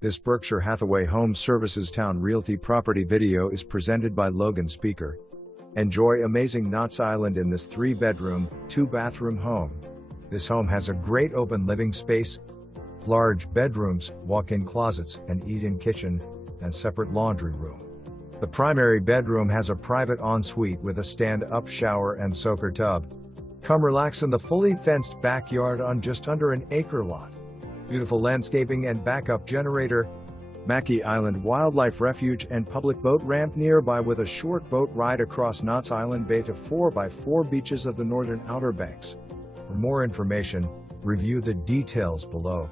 This Berkshire Hathaway Home Services Towne Realty property video is presented by Logan Speaker. Enjoy amazing Knott's Island in this 3-bedroom, 2-bathroom home. This home has a great open living space, large bedrooms, walk-in closets, an eat-in kitchen, and separate laundry room. The primary bedroom has a private ensuite with a stand-up shower and soaker tub. Come relax in the fully fenced backyard on just under an acre lot. Beautiful landscaping and backup generator. Mackey Island Wildlife Refuge and public boat ramp nearby with a short boat ride across Knott's Island Bay to 4x4 beaches of the northern Outer Banks. For more information, review the details below.